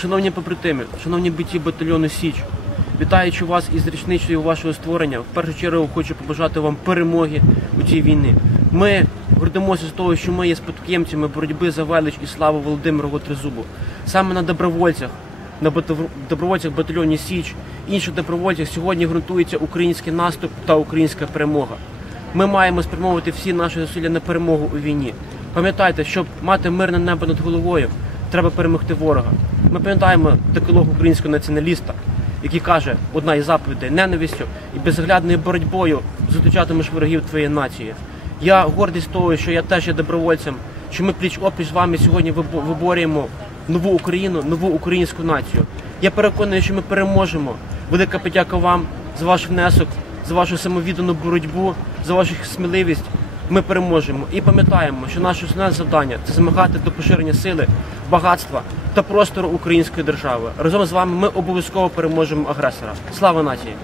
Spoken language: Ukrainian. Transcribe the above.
Шановні побратими, шановні бійці батальйону Січ, вітаючи вас із річницею вашого створення, в першу чергу хочу побажати вам перемоги у цій війні. Ми гордимося з того, що ми є спадкоємцями боротьби за велич і славу Володимира Готрезубу. Саме на добровольцях, на добровольцях батальйоні Січ, інших добровольцях сьогодні ґрунтується український наступ та українська перемога. Ми маємо спрямовувати всі наші зусилля на перемогу у війні. Пам'ятайте, щоб мати мирне небо над головою, треба перемогти ворога. Ми пам'ятаємо деколог українського націоналіста, який каже, одна із заповідей ненавистю і безоглядною боротьбою зустрічатимеш ворогів твоєї нації. Я гордий з того, що я теж є добровольцем, що ми пліч опліч з вами сьогодні виборюємо нову Україну, нову українську націю. Я переконаний, що ми переможемо. Велика подяка вам за ваш внесок, за вашу самовіддану боротьбу, за вашу сміливість. Ми переможемо і пам'ятаємо, що наше основне завдання це змагати до поширення сили, багатства та простору української держави. Разом з вами ми обов'язково переможемо агресора. Слава нації!